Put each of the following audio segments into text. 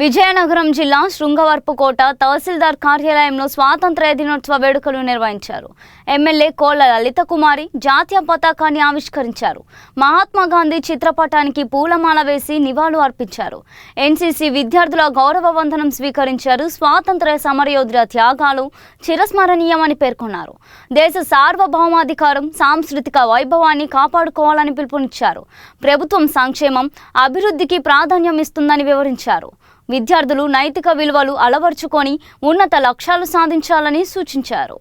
విజయనగరం జిల్లా శృంగవరపుకోట తహసీల్దార్ కార్యాలయంలో స్వాతంత్ర్య దినోత్సవ వేడుకలు నిర్వహించారు. ఎమ్మెల్యే కోళ్ల లలిత కుమారి జాతీయ పతాకాన్ని ఆవిష్కరించారు. మహాత్మా గాంధీ చిత్రపటానికి పూలమాల వేసి నివాళులు అర్పించారు. ఎన్సీసీ విద్యార్థుల గౌరవ వందనం స్వీకరించారు. స్వాతంత్ర్య సమరయోధుల త్యాగాలు చిరస్మరణీయమని పేర్కొన్నారు. దేశ సార్వభౌమాధికారం, సాంస్కృతిక వైభవాన్ని కాపాడుకోవాలని పిలుపునిచ్చారు. ప్రభుత్వం సంక్షేమం, అభివృద్ధికి ప్రాధాన్యం ఇస్తుందని వివరించారు. విద్యార్థులు నైతిక విలువలు అలవర్చుకొని ఉన్నత లక్ష్యాలు సాధించాలని సూచించారు.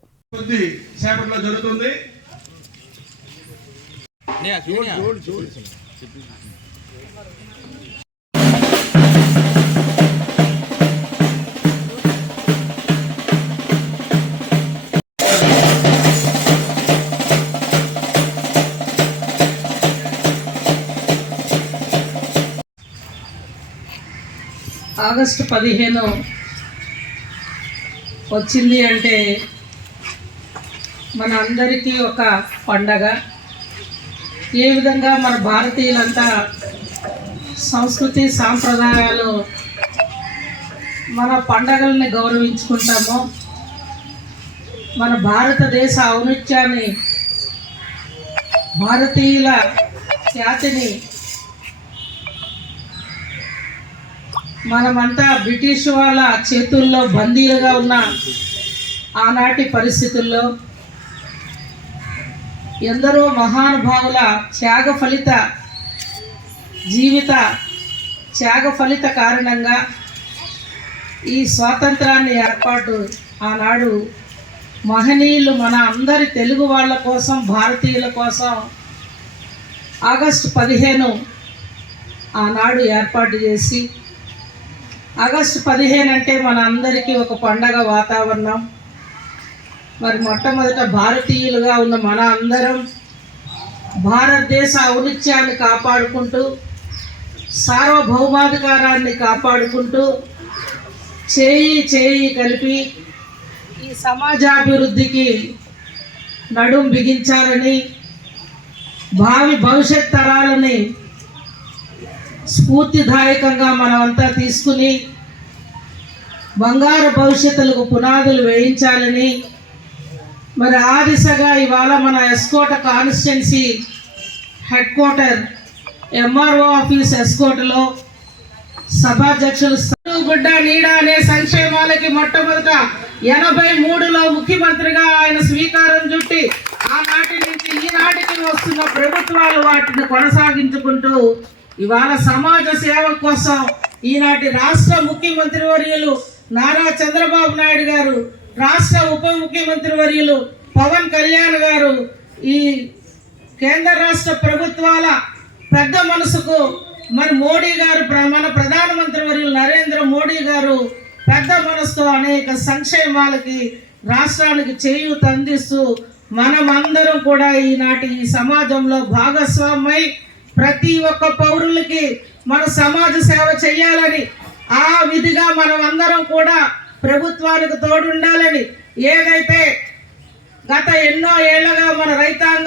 ఆగస్టు 15 వచ్చింది అంటే మన అందరికీ ఒక పండగ. ఏ విధంగా మన భారతీయులంతా సంస్కృతి సాంప్రదాయాలు మన పండగల్ని గౌరవించుకుంటామో, మన భారతదేశ ఔన్నత్యాన్ని, భారతీయుల ఖ్యాతిని మనమంతా బ్రిటిష్ వాళ్ళ చేతుల్లో బందీలుగా ఉన్న ఆనాటి పరిస్థితుల్లో ఎందరో మహానుభావుల త్యాగ ఫలిత కారణంగా ఈ స్వాతంత్రాన్ని ఏర్పాటు ఆనాడు మహనీయులు మన అందరి తెలుగు వాళ్ళ కోసం, భారతీయుల కోసం ఆగస్టు 15 ఆనాడు ఏర్పాటు చేసి, ఆగస్టు 15 అంటే మన అందరికీ ఒక పండగ వాతావరణం. మరి మొట్టమొదట భారతీయులుగా ఉన్న మన అందరం భారతదేశ ఔన్నత్యాన్ని కాపాడుకుంటూ, సార్వభౌమాధికారాన్ని కాపాడుకుంటూ చేయి కలిపి ఈ సమాజాభివృద్ధికి నడుం బిగించాలని, భవిష్యత్ తరాలని స్ఫూర్తిదాయకంగా మనమంతా తీసుకుని బంగారు భవిష్యత్తులకు పునాదులు వేయించాలని, మరి ఆ దిశగా ఇవాళ మన S Kota constituency head quarter MRO office ఎస్కోటలో సభాధ్యక్షులు గుడ్డ నీడ అనే సంక్షేమాలకి మొట్టమొదట 83లో ముఖ్యమంత్రిగా ఆయన స్వీకారం చుట్టి ఆనాటి నుంచి ఈనాటికి వస్తున్న ప్రభుత్వాలు వాటిని కొనసాగించుకుంటూ ఇవాళ సమాజ సేవ కోసం ఈనాటి రాష్ట్ర ముఖ్యమంత్రి వర్యులు నారా చంద్రబాబు నాయుడు గారు, రాష్ట్ర ఉప ముఖ్యమంత్రి వర్యులు పవన్ కళ్యాణ్ గారు, ఈ కేంద్ర రాష్ట్ర ప్రభుత్వాల పెద్ద మనసుకు మరి మోడీ గారు, మన ప్రధానమంత్రి వర్యులు నరేంద్ర మోడీ గారు పెద్ద మనసుతో అనేక సంక్షేమాలకి రాష్ట్రానికి చేయూత అందిస్తూ మనమందరం కూడా ఈనాటి ఈ సమాజంలో భాగస్వామై ప్రతి ఒక్క పౌరులకి మన సమాజ సేవ చేయాలని, ఆ విధిగా మనం అందరం కూడా ప్రభుత్వానికి తోడుండాలని, ఏదైతే గత ఎన్నో ఏళ్లుగా మన రైతాంగం